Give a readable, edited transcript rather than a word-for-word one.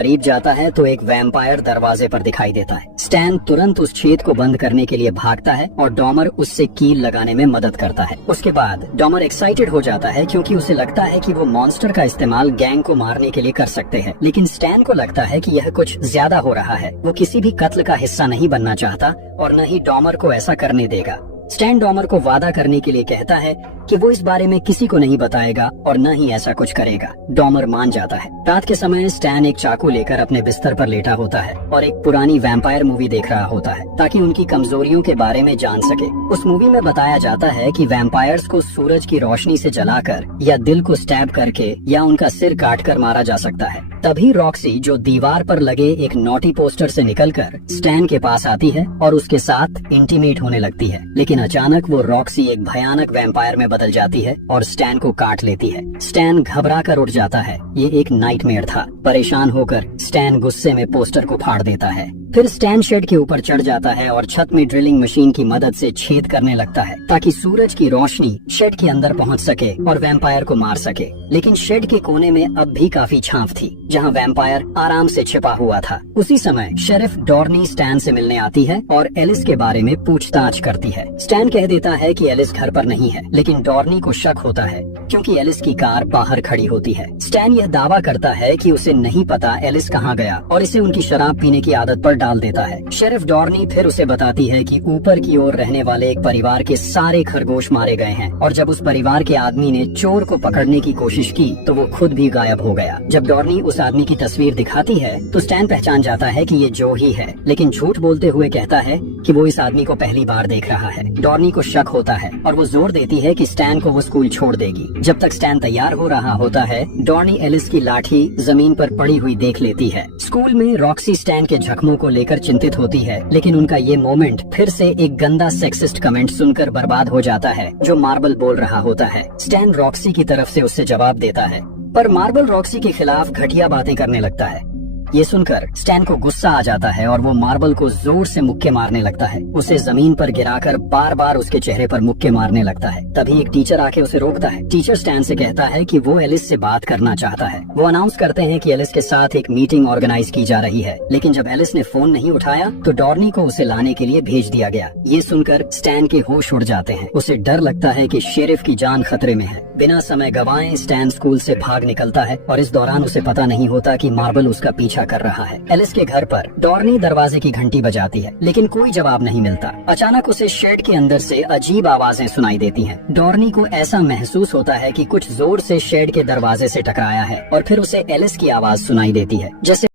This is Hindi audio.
करीब जाता है तो एक वैम्पायर दरवाजे पर दिखाई देता है। स्टैन तुरंत उस छेद को बंद करने के लिए भागता है और डॉमर उससे कील लगाने में मदद करता है। उसके बाद डॉमर एक्साइटेड हो जाता है क्योंकि उसे लगता है कि वो मॉन्स्टर का इस्तेमाल गैंग को मारने के लिए कर सकते हैं। लेकिन स्टैन को लगता है कि यह कुछ ज्यादा हो रहा है। वो किसी भी कत्ल का हिस्सा नहीं बनना चाहता और न ही डॉमर को ऐसा करने देगा। स्टैन डॉमर को वादा करने के लिए कहता है कि वो इस बारे में किसी को नहीं बताएगा और न ही ऐसा कुछ करेगा। डॉमर मान जाता है। रात के समय स्टैन एक चाकू लेकर अपने बिस्तर पर लेटा होता है और एक पुरानी वैम्पायर मूवी देख रहा होता है ताकि उनकी कमजोरियों के बारे में जान सके। उस मूवी में बताया जाता है कि वैम्पायर्स को सूरज की रोशनी से जलाकर या दिल को स्टैब करके या उनका सिर काटकर मारा जा सकता है। तभी रॉक्सी, जो दीवार पर लगे एक नोटी पोस्टर से निकलकर स्टैन के पास आती है और उसके साथ इंटीमेट होने लगती है। लेकिन अचानक वो रॉक्सी एक भयानक वैम्पायर में बदल जाती है और स्टैन को काट लेती है। स्टैन घबरा कर उठ जाता है। ये एक नाइटमेयर था। परेशान होकर स्टैन गुस्से में पोस्टर को फाड़ देता है। फिर स्टैन शेड के ऊपर चढ़ जाता है और छत में ड्रिलिंग मशीन की मदद से छेद करने लगता है ताकि सूरज की रोशनी शेड के अंदर पहुंच सके और वैम्पायर को मार सके। लेकिन शेड के कोने में अब भी काफी छांव थी जहां वैम्पायर आराम से छिपा हुआ था। उसी समय शेरिफ डॉर्नी स्टैन से मिलने आती है और एलिस के बारे में पूछताछ करती है। स्टैन कह देता है कि एलिस घर पर नहीं है, लेकिन डॉर्नी को शक होता है क्योंकि एलिस की कार बाहर खड़ी होती है। स्टैन यह दावा करता है कि उसे नहीं पता एलिस कहाँ गया और इसे उनकी शराब पीने की आदत पर डाल देता है। शेरिफ डॉर्नी फिर उसे बताती है कि ऊपर की ओर रहने वाले एक परिवार के सारे खरगोश मारे गए हैं और जब उस परिवार के आदमी ने चोर को पकड़ने की कोशिश की तो वो खुद भी गायब हो गया। जब डॉर्नी उस आदमी की तस्वीर दिखाती है तो स्टैन पहचान जाता है कि ये जो ही है, लेकिन झूठ बोलते हुए कहता है कि वो इस आदमी को पहली बार देख रहा है। डॉर्नी को शक होता है और वो जोर देती है कि स्टैन को वो स्कूल छोड़ देगी। जब तक स्टैन तैयार हो रहा होता है, डॉर्नी एलिस की लाठी जमीन पर पड़ी हुई देख लेती है। स्कूल में रॉक्सी स्टैन के जख्मों को लेकर चिंतित होती है, लेकिन उनका ये मोमेंट फिर से एक गंदा सेक्सिस्ट कमेंट सुनकर बर्बाद हो जाता है जो मार्बल बोल रहा होता है। स्टैन रॉक्सी की तरफ से उससे जवाब देता है, पर मार्बल रॉक्सी के खिलाफ घटिया बातें करने लगता है। ये सुनकर स्टैन को गुस्सा आ जाता है और वो मार्बल को जोर से मुक्के मारने लगता है। उसे जमीन पर गिराकर बार बार उसके चेहरे पर मुक्के मारने लगता है। तभी एक टीचर आके उसे रोकता है। टीचर स्टैन से कहता है कि वो एलिस से बात करना चाहता है। वो अनाउंस करते हैं कि एलिस के साथ एक मीटिंग ऑर्गेनाइज की जा रही है, लेकिन जब एलिस ने फोन नहीं उठाया तो डॉर्नी को उसे लाने के लिए भेज दिया गया। ये सुनकर स्टैन के होश उड़ जाते हैं। उसे डर लगता है कि शेरिफ की जान खतरे में है। बिना समय गंवाए स्टैन स्कूल से भाग निकलता है और इस दौरान उसे पता नहीं होता कि मार्बल उसका पीछा कर रहा है। एलिस के घर पर डॉर्नी दरवाजे की घंटी बजाती है, लेकिन कोई जवाब नहीं मिलता। अचानक उसे शेड के अंदर से अजीब आवाजें सुनाई देती हैं। डॉर्नी को ऐसा महसूस होता है कि कुछ जोर से शेड के दरवाजे से टकराया है और फिर उसे एलिस की आवाज सुनाई देती है, जैसे